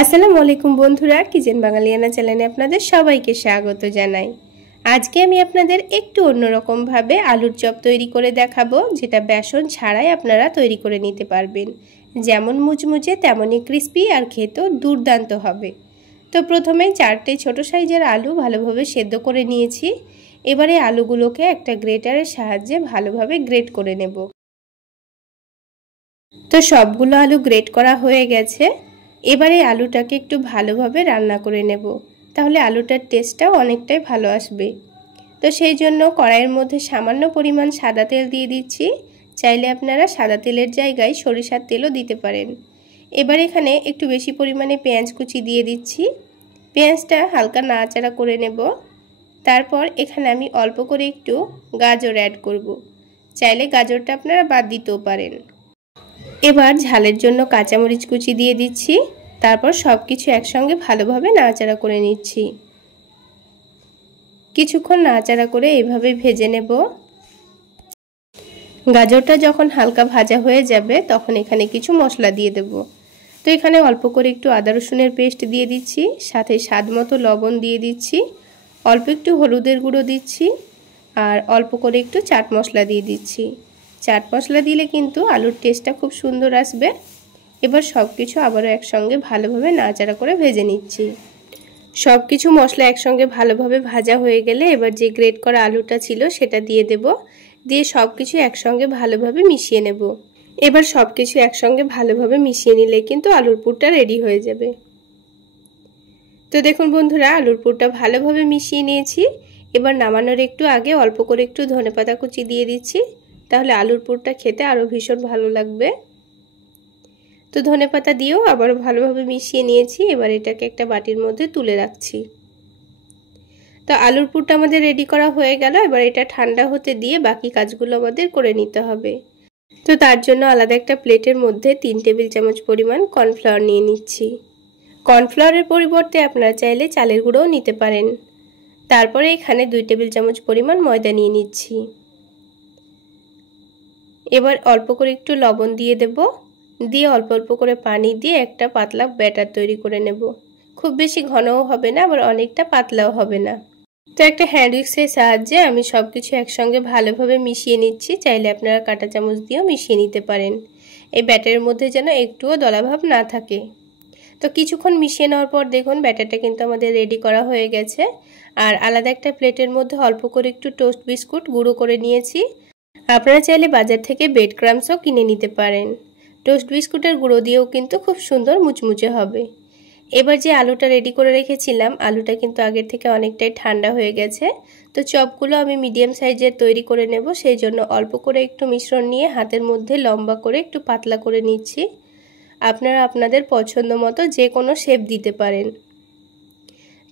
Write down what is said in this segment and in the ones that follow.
আসসালামু আলাইকুম বন্ধুরা, কিচেন বাঙালিয়ানা চ্যানেলে আপনাদের সবাইকে স্বাগত জানাই। আজকে আমি আপনাদের একটু অন্যরকম ভাবে আলুর চপ তৈরি করে দেখাবো, যেটা বেসন ছাড়াই আপনারা তৈরি করে নিতে পারবেন। যেমন মুচমুচে তেমনই ক্রিস্পি আর খেতেও দুর্দান্ত হবে। তো প্রথমেই 4টে ছোট সাইজের আলু ভালোভাবে সেদ্ধ করে নিয়েছি। এবারে আলুগুলোকে একটা গ্রেটারের সাহায্যে ভালোভাবে গ্রেট করে নেব। তো সবগুলো আলু গ্রেট করা হয়ে গেছে। এবারে আলুটাকে একটু ভালোভাবে রান্না করে নেব, তাহলে আলুটার টেস্টটাও অনেকটাই ভালো আসবে। তো সেই জন্য কড়াইয়ের মধ্যে সামান্য পরিমাণ সাদা তেল দিয়ে দিচ্ছি। চাইলে আপনারা সাদা তেলের জায়গায় সরিষার তেলও দিতে পারেন। এবার এখানে একটু বেশি পরিমাণে পেঁয়াজ কুচি দিয়ে দিচ্ছি। পেঁয়াজটা হালকা নাড়াচাড়া করে নেব। তারপর এখানে আমি অল্প করে একটু গাজর অ্যাড করব। চাইলে গাজরটা আপনারা বাদ দিতেও পারেন। এবার ঝালের জন্য কাঁচামরিচ কুচি দিয়ে দিচ্ছি। তারপর সব কিছু একসঙ্গে ভালোভাবে নাড়াচাড়া করে নিচ্ছি। কিছুক্ষণ নাড়াচাড়া করে এইভাবে ভেজে নেব। গাজরটা যখন হালকা ভাজা হয়ে যাবে তখন এখানে কিছু মশলা দিয়ে দেব। তো এখানে অল্প করে একটু আদা রসুনের পেস্ট দিয়ে দিচ্ছি, সাথে স্বাদ মতো লবণ দিয়ে দিচ্ছি, অল্প একটু হলুদের গুঁড়ো দিচ্ছি, আর অল্প করে একটু চাট মশলা দিয়ে দিচ্ছি। চাট মশলা দিলে কিন্তু আলুর টেস্টটা খুব সুন্দর আসবে। এবার সব কিছু আবারও একসঙ্গে ভালোভাবে নাড়াচাড়া করে ভেজে নিচ্ছি। সব কিছু মশলা একসঙ্গে ভালোভাবে ভাজা হয়ে গেলে এবার যে গ্রেট করা আলুটা ছিল সেটা দিয়ে দেব। দিয়ে সব কিছু একসঙ্গে ভালোভাবে মিশিয়ে নেব। এবার সব কিছু একসঙ্গে ভালোভাবে মিশিয়ে নিলে কিন্তু আলুর পুরটা রেডি হয়ে যাবে। তো দেখুন বন্ধুরা, আলুর পুরটা ভালোভাবে মিশিয়ে নিয়েছি। এবার নামানোর একটু আগে অল্প করে একটু ধনেপাতা কুচি দিয়ে দিচ্ছি, তাহলে আলুর পুরটা খেতে আরও ভীষণ ভালো লাগবে। তো ধনেপাতা দিয়েও আবারও ভালোভাবে মিশিয়ে নিয়েছি। এবার এটাকে একটা বাটির মধ্যে তুলে রাখছি। তো আলুর পুরটা আমাদের রেডি করা হয়ে গেল। এবার এটা ঠান্ডা হতে দিয়ে বাকি কাজগুলো আমাদের করে নিতে হবে। তো তার জন্য আলাদা একটা প্লেটের মধ্যে 3 টেবিল চামচ পরিমাণ কর্নফ্লাওয়ার নিয়ে নিচ্ছি। কর্নফ্লাওয়ারের পরিবর্তে আপনারা চাইলে চালের গুঁড়োও নিতে পারেন। তারপরে এখানে 2 টেবিল চামচ পরিমাণ ময়দা নিয়ে নিচ্ছি। এবার অল্প করে একটু লবণ দিয়ে দেব। দিয়ে অল্প অল্প করে পানি দিয়ে একটা পাতলা ব্যাটার তৈরি করে নেব। খুব বেশি ঘনও হবে না, আবার অনেকটা পাতলাও হবে না। তো একটা হ্যান্ড উইক্সের সাহায্যে আমি সব কিছু একসঙ্গে ভালোভাবে মিশিয়ে নিচ্ছি। চাইলে আপনারা কাঁটা চামচ দিয়েও মিশিয়ে নিতে পারেন। এই ব্যাটারের মধ্যে যেন একটুও দলাভাব না থাকে। তো কিছুক্ষণ মিশিয়ে নেওয়ার পর দেখুন ব্যাটারটা কিন্তু আমাদের রেডি করা হয়ে গেছে। আর আলাদা একটা প্লেটের মধ্যে অল্প করে একটু টোস্ট বিস্কুট গুঁড়ো করে নিয়েছি। আপনারা চাইলে বাজার থেকে ব্রেড ক্রাম্বসও কিনে নিতে পারেন। টোস্ট বিস্কুটের গুঁড়ো দিয়েও কিন্তু খুব সুন্দর মুচমুচে হবে। এবার যে আলুটা রেডি করে রেখেছিলাম, আলুটা কিন্তু আগের থেকে অনেকটাই ঠান্ডা হয়ে গেছে। তো চপগুলো আমি মিডিয়াম সাইজের তৈরি করে নেব, সেই জন্য অল্প করে একটু মিশ্রণ নিয়ে হাতের মধ্যে লম্বা করে একটু পাতলা করে নিচ্ছি। আপনারা আপনাদের পছন্দ মতো যে কোনো শেপ দিতে পারেন।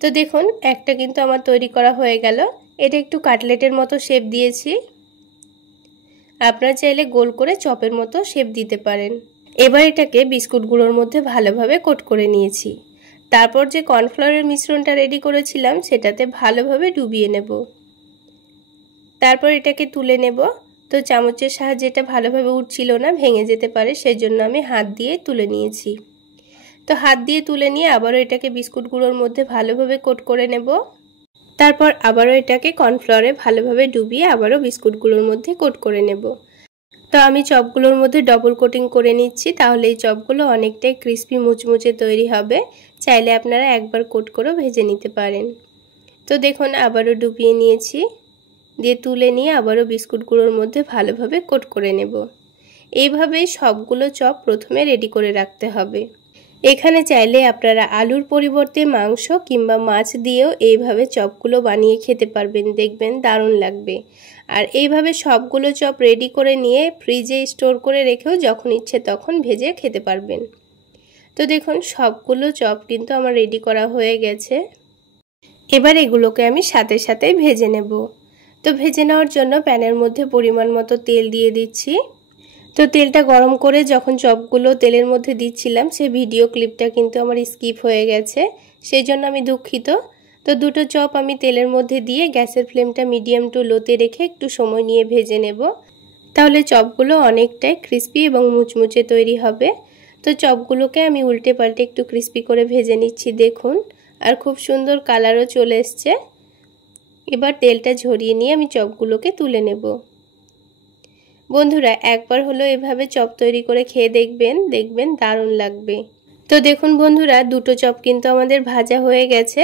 তো দেখুন একটা কিন্তু আমার তৈরি করা হয়ে গেল। এটা একটু কাটলেটের মতো শেপ দিয়েছি। আপনারা চাইলে গোল করে চপের মতো শেপ দিতে পারেন। এবার এটাকে বিস্কুট গুঁড়োর মধ্যে ভালোভাবে কোট করে নিয়েছি। তারপর যে কর্নফ্লাওয়ারের মিশ্রণটা রেডি করেছিলাম সেটাতে ভালোভাবে ডুবিয়ে নেব। তারপর এটাকে তুলে নেব। তো চামচের সাহায্যে এটা ভালোভাবে উঠছিল না, ভেঙে যেতে পারে, সেই জন্য আমি হাত দিয়ে তুলে নিয়েছি। তো হাত দিয়ে তুলে নিয়ে আবারও এটাকে বিস্কুট গুঁড়োর মধ্যে ভালোভাবে কোট করে নেব। তারপর আবারও এটাকে কর্নফ্লাওয়ারে ভালোভাবে ডুবিয়ে আবারও বিস্কুটগুলোর মধ্যে কোট করে নেব। তো আমি চপগুলোর মধ্যে ডবল কোটিং করে নিচ্ছি, তাহলে এই চপগুলো অনেকটাই ক্রিস্পি মুচমুচে তৈরি হবে। চাইলে আপনারা একবার কোট করেও ভেজে নিতে পারেন। তো দেখুন আবারও ডুবিয়ে নিয়েছি, দিয়ে তুলে নিয়ে আবারও বিস্কুটগুলোর মধ্যে ভালোভাবে কোট করে নেব। এইভাবেই সবগুলো চপ প্রথমে রেডি করে রাখতে হবে। এখানে চাইলে আপনারা আলুর পরিবর্তে মাংস কিংবা মাছ দিয়েও এইভাবে চপগুলো বানিয়ে খেতে পারবেন, দেখবেন দারুণ লাগবে। আর এইভাবে সবগুলো চপ রেডি করে নিয়ে ফ্রিজে স্টোর করে রেখেও যখন ইচ্ছে তখন ভেজে খেতে পারবেন। তো দেখুন সবগুলো চপ কিন্তু আমার রেডি করা হয়ে গেছে। এবার এগুলোকে আমি সাথে সাথে ভেজে নেব। তো ভেজে নেওয়ার জন্য প্যানের মধ্যে পরিমাণ মতো তেল দিয়ে দিচ্ছি। তো তেলটা গরম করে যখন চপগুলো তেলের মধ্যে দিচ্ছিলাম সেই ভিডিও ক্লিপটা কিন্তু আমার স্কিপ হয়ে গেছে, সেই জন্য আমি দুঃখিত। তো দুটো চপ আমি তেলের মধ্যে দিয়ে গ্যাসের ফ্লেমটা মিডিয়াম টু লোতে রেখে একটু সময় নিয়ে ভেজে নেব, তাহলে চপগুলো অনেকটাই ক্রিস্পি এবং মুচমুচে তৈরি হবে। তো চপগুলোকে আমি উল্টে পাল্টে একটু ক্রিস্পি করে ভেজে নিচ্ছি দেখুন, আর খুব সুন্দর কালারও চলে এসছে। এবার তেলটা ঝরিয়ে নিয়ে আমি চপগুলোকে তুলে নেব। বন্ধুরা একবার হলো এভাবে চপ তৈরি করে খেয়ে দেখবেন দারুণ লাগবে। তো দেখুন বন্ধুরা, দুটো চপ কিন্তু আমাদের ভাজা হয়ে গেছে।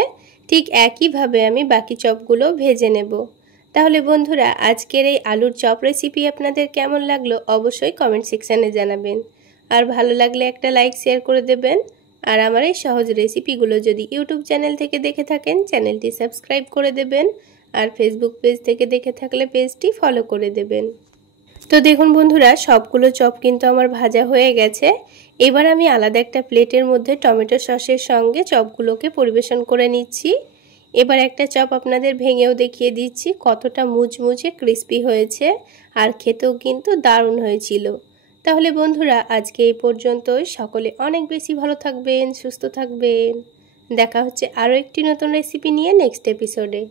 ঠিক একইভাবে আমি বাকি চপগুলো ভেজে নেব। তাহলে বন্ধুরা আজকের এই আলুর চপ রেসিপি আপনাদের কেমন লাগলো অবশ্যই কমেন্ট সেকশানে জানাবেন। আর ভালো লাগলে একটা লাইক শেয়ার করে দেবেন। আর আমার এই সহজ রেসিপিগুলো যদি ইউটিউব চ্যানেল থেকে দেখে থাকেন চ্যানেলটি সাবস্ক্রাইব করে দেবেন। আর ফেসবুক পেজ থেকে দেখে থাকলে পেজটি ফলো করে দেবেন। তো দেখুন বন্ধুরা, সবগুলো চপ কিন্তু আমার ভাজা হয়ে গেছে। এবার আমি আলাদা একটা প্লেটের মধ্যে টমেটো সসের সঙ্গে চপগুলোকে পরিবেশন করে নিচ্ছি। এবার একটা চপ আপনাদের ভেঙেও দেখিয়ে দিচ্ছি কতটা মুচমুচে ক্রিস্পি হয়েছে, আর খেতেও কিন্তু দারুণ হয়েছিল। তাহলে বন্ধুরা আজকে এই পর্যন্তই। সকলে অনেক বেশি ভালো থাকবেন, সুস্থ থাকবেন। দেখা হচ্ছে আরও একটি নতুন রেসিপি নিয়ে নেক্সট এপিসোডে।